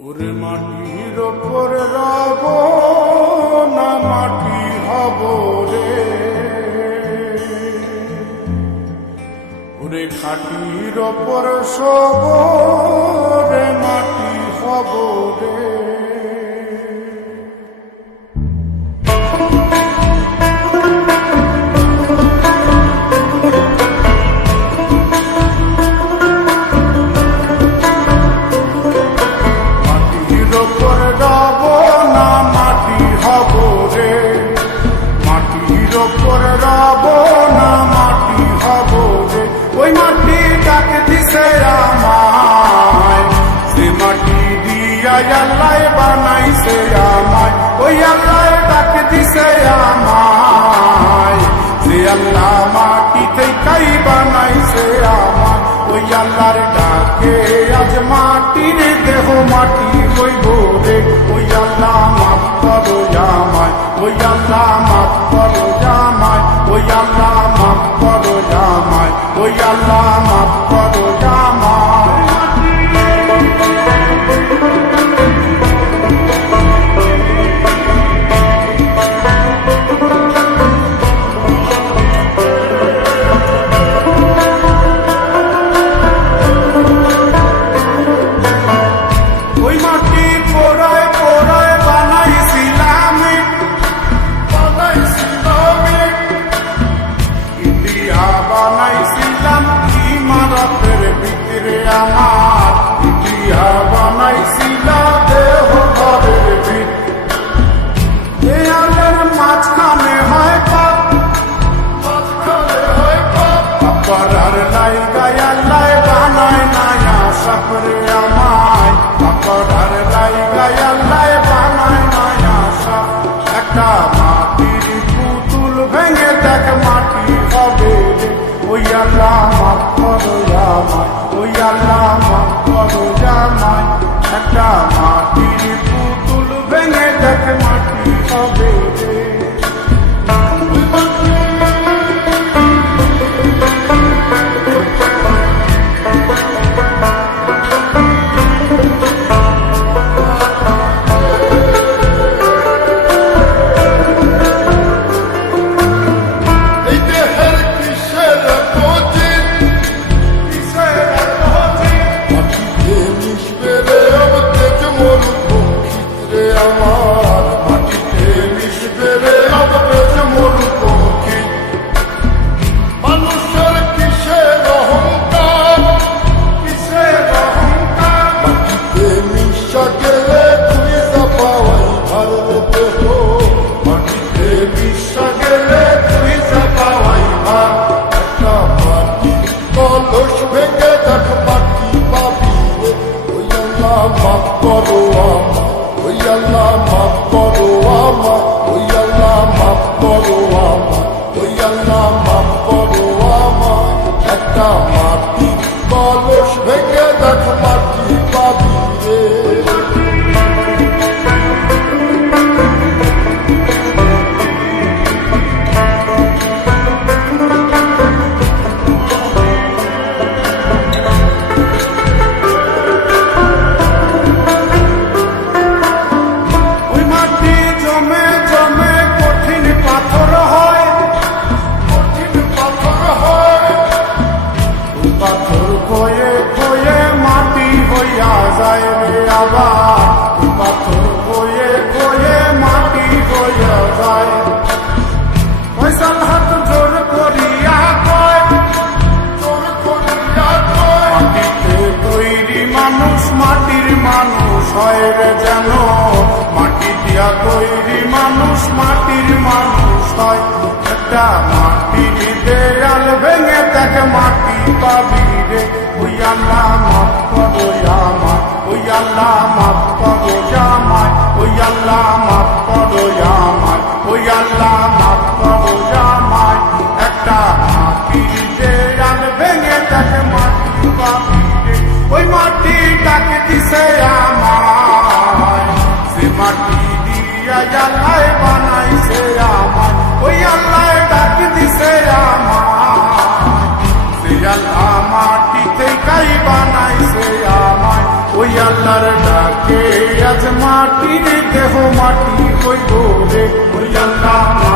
ওরে মাটির ওপর রব না মাটি হব রে, ওরে খাটির ওপর সব রে মাটি হব রে। ওই মাটি ডাক দিছে আমায়, সে মাটি দিয়া আল্লাহ বানাইছে আমায়। ওই আল্লাহ ডাক দিছে আমায়, সে আল্লাহ মাটি থেকেই বানাইছে আমায়। ওই আল্লাহর ডাকে আজ মাটির দেহ মাটি হইব রে। ওই আল্লাহ মাফ করো আমায়, ওই আল্লাহ মাফ করো আমায়, ওই আল্লাহ মাফ করো আমায়, ওই আল্লাহ মাফ করো আমায়। ওই মাটি পোড়ায় পোড়ায় বানাইছিলাম ইন্ডিয়া, বানাইছিলাম ইমারতের ভিতরে আমার ইন্ডিয়া, বানাইছিলাম দেহ ঘরের ভিতরে। আলের মাঝখানে হয় পাপ, পাপার লাই গায়া লাই বানায় নায়া সাপরে আমায়, পাপার লাই গায়া লাই বানায় নায়া সাপ। একটা মাটির পুতুল ভেঙে দেখ মাটি হবে রে। ওই আল্লাহ মাফ করো আমায়, ওই আল্লাহ মাফ করো আমায়। একটা মাটির পুতুল ভেঙে দেখ মাটি হবে রে। মাফ করো আমায়, ওই আল্লাহ মাফ করো আমায়, ওই আল্লাহ মাফ করো আমায়, ওই আল্লাহ মাফ করো আমায়। একটা মাটি কলস ভেঙে দেখ মাটি পাবি রে। পাথর খয়ে খয়ে মাটি হইয়া যায় রে আবার, পাথর খয়ে খয়ে মাটি হইয়া যায়। ফয়সাল হাত জোর করিয়া কয়, জোর করিয়া কয়, মাটিতে তৈরি মানুষ মাটির মানুষ হয় রে যেন। মাটি দিয়া তৈরি মানুষ মাটির মানুষ হয়। একটা মাটির দেয়াল ভেঙে দেখ মাটি পাবি রে। ওই আল্লাহ মাফ করো আমায়, ওই আল্লাহ মাফ করো আমায়, ওই আল্লাহ মাফ করো আমায়, ওই আল্লাহ মাফ করো আমায়। একটা মাটির দেয়াল ভেঙে দেখ মাটি পাবি রে। ওই মাটি ডাক দিছে আমায়, সে মাটি দিয়া আল্লাহ বানাইছে আমায়। ওই আল্লাহ ডাক দিছে আমায়, সে আল্লাহ মাটি থেকেই বানাইছে আমায়। ওই আল্লাহর ডাকে মাটি হইব রে ওই আল্লাহ